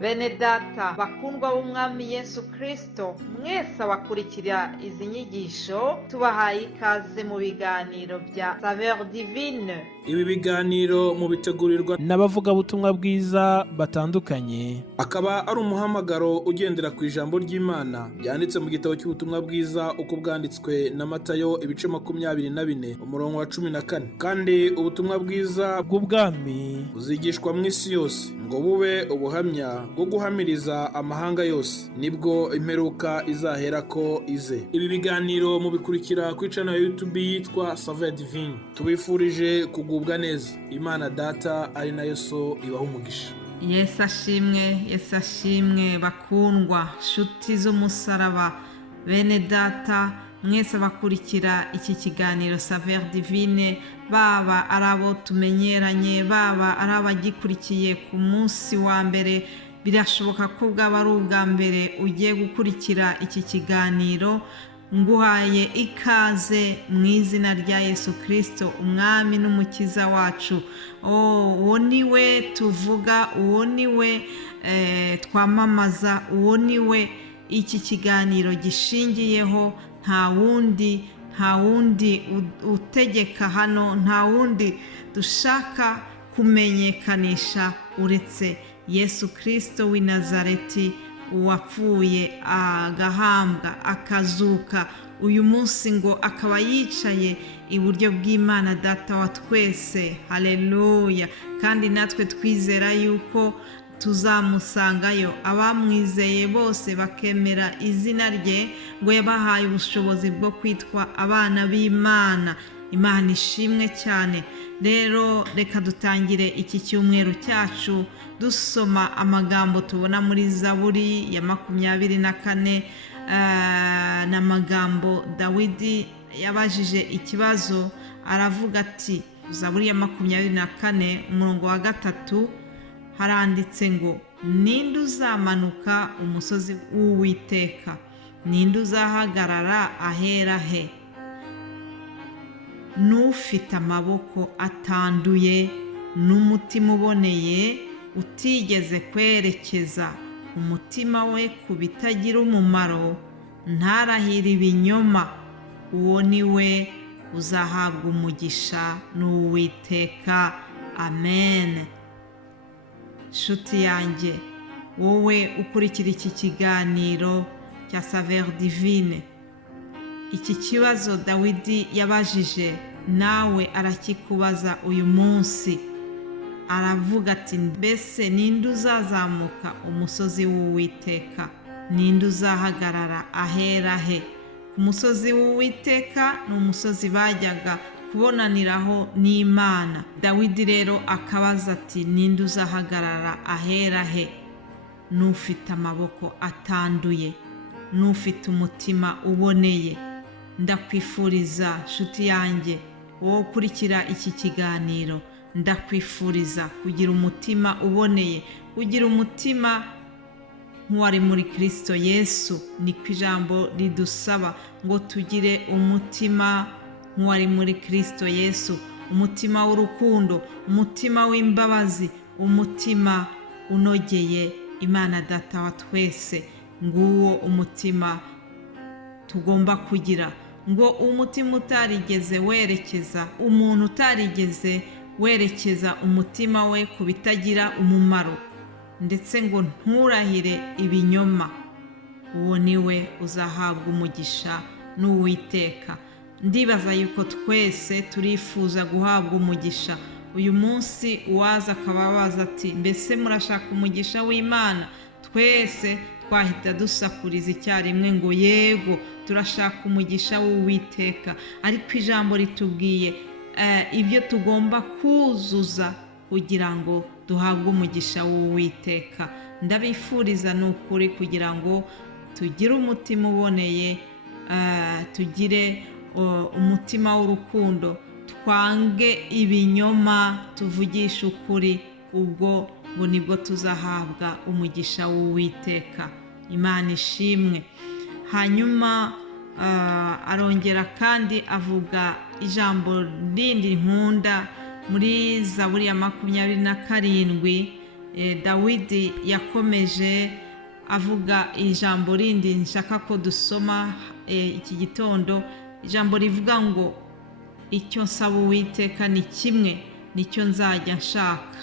Bene data bakundwa b'umwami Yesu Kristo, mwese abakurikira izi nyigisho tubahaye ikaze mu biganiro bya Saveur Divine. Ibi biganiro mu bitegurirwa n'abavugabutumwa bwiza batandukanye, akaba ari umuhamagaro ugendera ku ijambo ry'Imana byanditse mu gitabo cy'ubutumwa bwiza uko bwanditswe na Matayo ibice 24 umurongo wa 14. Kandi ubutumwa bwiza bw'ubwami buzigishwa mu isi yose ngo bube ubuhamya bwo guhamiriza amahanga yose, nibwo imperuka izahera ko ize. Ibi biganiro mubikurikira ku channel ya YouTube yitwa Saveur Divine. Tubifurije kugubwa neza. Imana Data ari nayo so ibaha umugisha. Yesu ashimwe bakundwa nshuti z'umusaraba, bene data mwese bakurikira iki kiganiro Saveur Divine, baba ari abo tumenyeranye, baba ari abagikurikiye ku munsi wa mbere. Birashoboka ko bwaba ari ubwa mbere ugiye gukurikira iki kiganiro. Nguhaye ikaze mu izina rya Yesu Kristo, umwami n'umukiza wacu. Uwo niwe tuvuga, uwo niwe twamamaza, uwo niwe iki kiganiro gishingiyeho. Nta wundi utegeka hano, nta wundi dushaka kumenyekanisha uretse Yesu Kristo w'i Nazareti, uwapfuye agahambwa akazuka, uyu munsi ngo akaba yicaye iburyo bw'Imana Data wa twese. Haleluya! Kandi natwe twizera yuko tuzamusangayo. Abamwizeye bose bakemera izina rye, ngo yabahaye ubushobozi bwo kwitwa abana b'Imana. Imana ishimwe cyane. Rero reka dutangire iki cyumweru cyacu dusoma amagambo tubona muri Zaburi ya 24 n'amagambo Dawidi yabajije ikibazo. Aravuga ati, Zaburi ya 24 umurongo wa 3 haranditse ngo, ninde uzamanuka umusozi w'Uwiteka? Ninde uzahagarara ahera he? N'ufite amaboko atanduye n'umutima uboneye, utigeze kwerekeza umutima we ku bitagira umumaro, ntarahira ibinyoma, uwo ni we uzahabwa umugisha n'Uwiteka. Amen. Nshuti yanjye, wowe ukurikira iki kiganiro cya Saveur Divine, iki kibazo Dawidi yabajije nawe arakikubaza uyu munsi. Aravuga ati, mbese ninde uzazamuka umusozi w'Uwiteka? Ninde uzahagarara ahera he? Ku musozi w'Uwiteka ni umusozi bajyaga kubonaniraho n'Imana. Dawidi rero akabaza ati, ninde uzahagarara ahera he? N'ufite amaboko atanduye, n'ufite umutima uboneye. Ndakwifuriza nshuti yanjye, wowe ukurikira iki kiganiro, ndakwifuriza kugira umutima uboneye, kugira umutima nk'uwari muri Kristo Yesu. Niko ijambo ridusaba ngo tugire umutima nk'uwari muri Kristo Yesu, umutima w'urukundo, umutima w'imbabazi, umutima unogeye Imana Data wa twese. Nguwo umutima tugomba kugira, ngo umutima utarigeze werekeza, umuntu utarigeze werekeza umutima we ku bitagira umumaro, ndetse ngo nturahire ibinyoma, uwo ni we uzahabwa umugisha n'Uwiteka. Ndibaza yuko twese turifuza guhabwa umugisha. Uyu munsi uwaza akababaza ati, mbese murashaka umugisha w'Imana? Twese twahita dusakuriza icyarimwe ngo yego, turashaka umugisha w'Uwiteka. Ariko ijambo ritubwiye ibyo tugomba kuzuza kugira ngo duhabwe umugisha w'Uwiteka. Ndabifuriza n'ukuri kugira ngo tugire umutima uboneye, tugire umutima w'urukundo, twange ibinyoma, tuvugisha ukuri. Ubwo ngo nibwo tuzahabwa umugisha w'Uwiteka. Imana ishimwe. Hanyuma arongera kandi avuga ijambo rindi nkunda muri Zaburi ya 27 Dawidi yakomeje avuga ijambo rindi nshaka ko dusoma iki gitondo, ijambo rivuga ngo icyo nsaba Uwiteka ni kimwe, nicyo nzajya nshaka,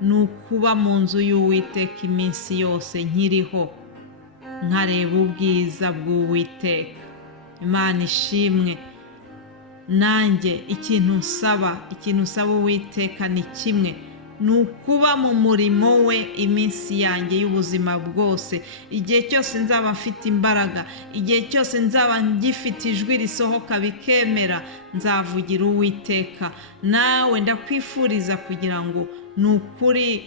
ni ukuba mu nzu y'Uwiteka iminsi yose nkiriho, nkareba ubwiza bw'Uwiteka. Imana ishimwe. Nanjye ikintu nsaba Uwiteka ni kimwe, ni ukuba mu murimo we iminsi yanjye y'ubuzima bwose. Igihe cyose nzaba mfite imbaraga, igihe cyose nzaba ngifite ijwi risohoka bikemera, nzavugira Uwiteka. Nawe ndakwifuriza kugira ngo ni ukuri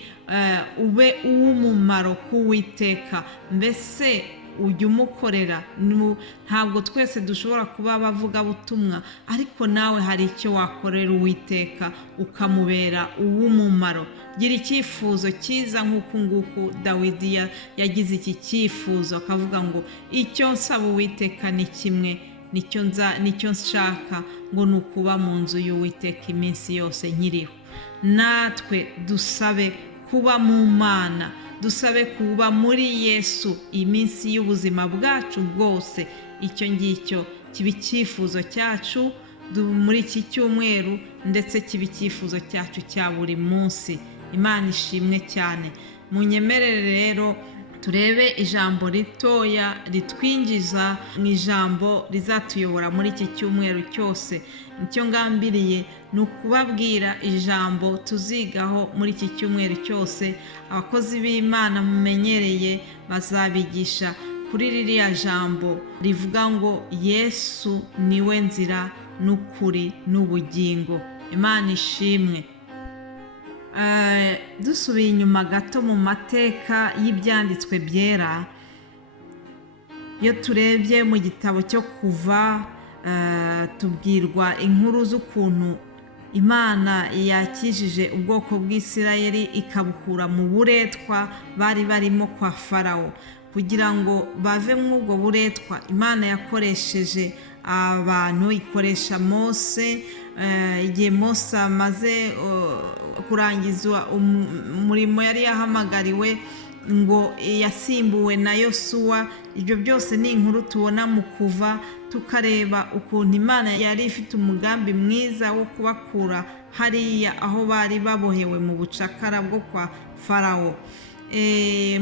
ube uw'umumaro k'Uwiteka, mbese ujya umukorera. Ntabwo twese dushobora kuba abavugabutumwa, ariko nawe hari icyo wakorera Uwiteka ukamubera uw'umumaro. Gira icyifuzo cyiza nk'uku nguku Dawidi yagize iki cyifuzo, akavuga ngo icyo nsaba Uwiteka ni kimwe, nicyo nshaka, ngo ni ukuba mu nzu y'Uwiteka iminsi yose nkiriho. Natwe dusabe kuba mu Mana, dusabe kuba muri Yesu iminsi y'ubuzima bwacu bwose. Icyo ngicyo kiba icyifuzo cyacu muri iki cyumweru, ndetse kiba icyifuzo cyacu cya buri munsi. Imana ishimwe cyane. Munyemerere rero turebe ijambo ritoya ritwinjiza mu ijambo rizatuyobora muri iki cyumweru cyose. Icyo ngambiriye ni ukubabwira ijambo tuzigaho muri iki cyumweru cyose. Abakozi b'Imana mumenyereye bazabigisha kuri ririya jambo rivuga ngo Yesu niwe nzira n'ukuri n'ubugingo. Imana ishimwe. Dusubiye inyuma gato mu mateka y'ibyanditswe byera, iyo turebye mu gitabo cyo Kuva, tubwirwa inkuru z'ukuntu Imana yakijije ubwoko bw'Isirayeli ikabukura mu buretwa bari barimo kwa Farawo. Kugira ngo bave muri ubwo buretwa, Imana yakoresheje abantu, ikoresha Mose. Igihe Mose amaze kurangiza umurimo yari yahamagariwe, ngo yasimbuwe na Yosuwa. Ibyo byose ni inkuru tubona mu Kuva, tukareba ukuntu Imana yari ifite umugambi mwiza wo kubakura hariya aho bari babohewe mu bucakara bwo kwa Farawo.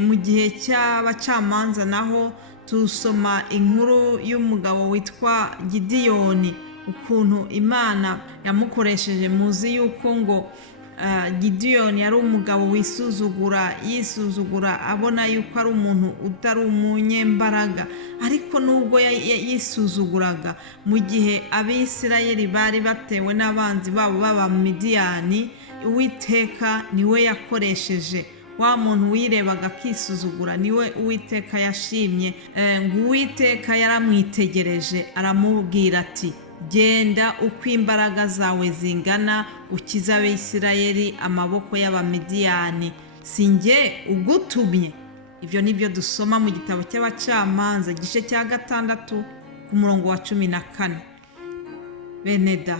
Mu gihe cy'abacamanza naho tusoma inkuru y'umugabo witwa Gideyoni, ukuntu Imana yamukoresheje. Muzi yuko ngo Gideyoni yari umugabo yisuzugura, abona yuko ari umuntu utari umunyembaraga. Ariko nubwo yisuzuguraga, mu gihe Abisirayeli bari batewe n'abanzi babo b'Abamidiyani, Uwiteka niwe yakoresheje. Wa muntu wirebaga akisuzugura niwe Uwiteka yashimye. Ngo Uwiteka yaramwitegereje, aramubwira ati, genda uko imbaraga zawe zingana, ukiza Abisirayeli amaboko y'Abamidiyani, si njye ugutumye. Ibyo nibyo dusoma mu gitabo cy'Abacamanza igice cya 6 ku murongo wa 14. Beneda,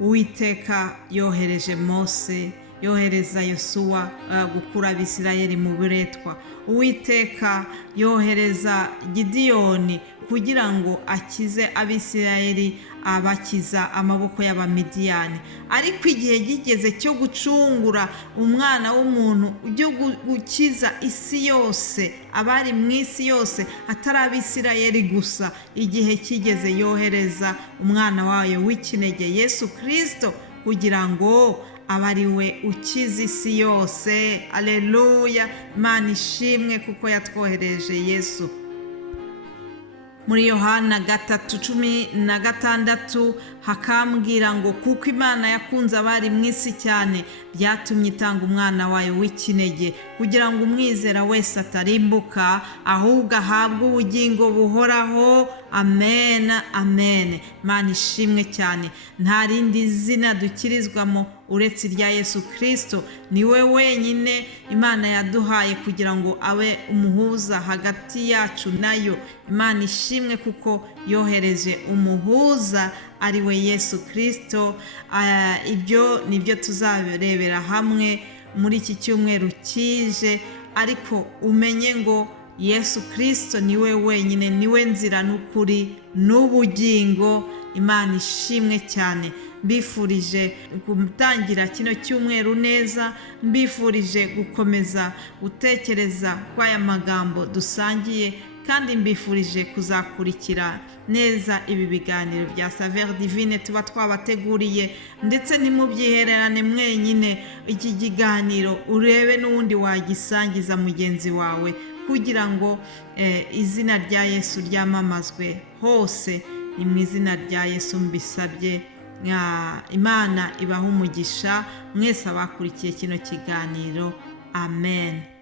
Uwiteka yohereje Mose, yohereza Yosuwa gukura Abisirayeli mu buretwa. Uwiteka yohereza Gideyoni kugira ngo akize Abisirayeli, abakiza amaboko y'Abamidiyani. Ariko igihe gigeze cyo gucungura umwana w'umuntu, ujye gukiza isi yose, abari mu isi yose, atari Abisirayeli gusa, igihe kigeze yohereza umwana wayo w'ikinege Yesu Kristo, kugira ngo abariwe ukiza isi yose. Aleluya. Imana ishimwe kuko yatwohereje Yesu. Muri Yohana 3:16 hakambwira ngo kuko Imana yakunze abari mu isi cyane, byatumye itanga umwana wayo w'ikinege, kugira ngo umwizera wese atarimbuka, ahubwo ahabwe ubugingo buhoraho. Amen, amen. Imana ishimwe cyane. Nta rindi zina dukirizwamo uretse irya Yesu Kristo. Niwe wenyine Imana yaduhaye kugira ngo abe umuhuza hagati yacu nayo. Imana ishimwe kuko yohereje umuhuza, ari we Yesu Kristo. Ibyo nibyo tuzarebera hamwe muri iki cyumweru kije, ariko umenye ngo Yesu Kristo niwe wenyine, niwe nzira n'ukuri n'ubugingo. Imana ishimwe cyane. Mbifurije gutangira kino cyumweru neza, mbifurije gukomeza gutekereza kw'aya magambo dusangiye, kandi mbifurije kuzakurikira neza ibi biganiro bya Saveur Divine tuba twabateguriye, ndetse ntimubyihererane mwenyine. Iki kiganiro urebe n'uwundi wagisangiza mugenzi wawe, kugira ngo izina rya Yesu ryamamazwe hose. Ni mu izina rya Yesu mbisabye. Imana ibaha umugisha mwese abakurikiye kino kiganiro. Amen.